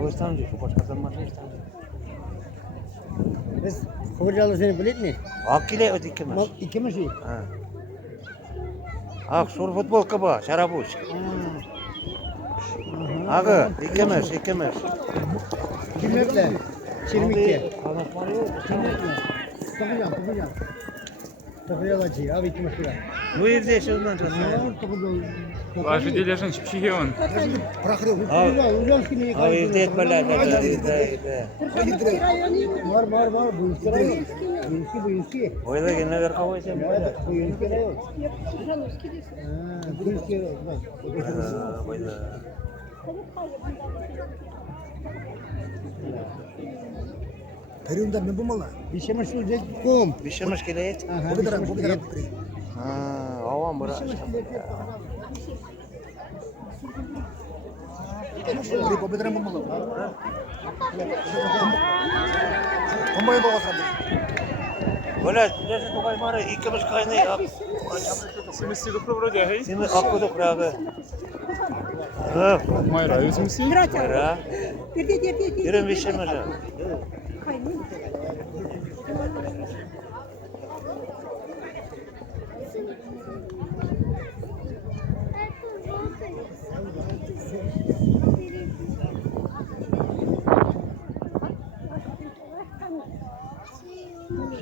Oğuzhan diyor, şu başkadan mı diyor? Biz Kıvırcalı seni bilir mi? Akile ödü ikimiz. Mal iki mi şey? Ha. Ak, sur futbolka bu, şarabuş. Akı, ikimiz. Kimlikle. 22. Kanatları yok. Takacağım. Takacağım acı. Abi iki meşgul. Bu evde yaşadığından çok Ваши дележин чемпион. Abi evde etmeler. Var. Bu ilki. Oyda gene ver kavga edeceğim. Bu ilki ne yok? Bu ilki yok. Oyda. Periyunda ne bu malı? Bir şey meşgul değil. Kum. Bir şey meşgule et. Bu kadar. Ha, avam bırak. Bu kadar bu malı. Kombayı bağlasana. Böyle lezzet okay var, ikimiz kaynıyor. Семисилуклы вроде, эй? Seni akkuduk rağı. Майра, өзімсің? Mera. Yürü bir şey mi?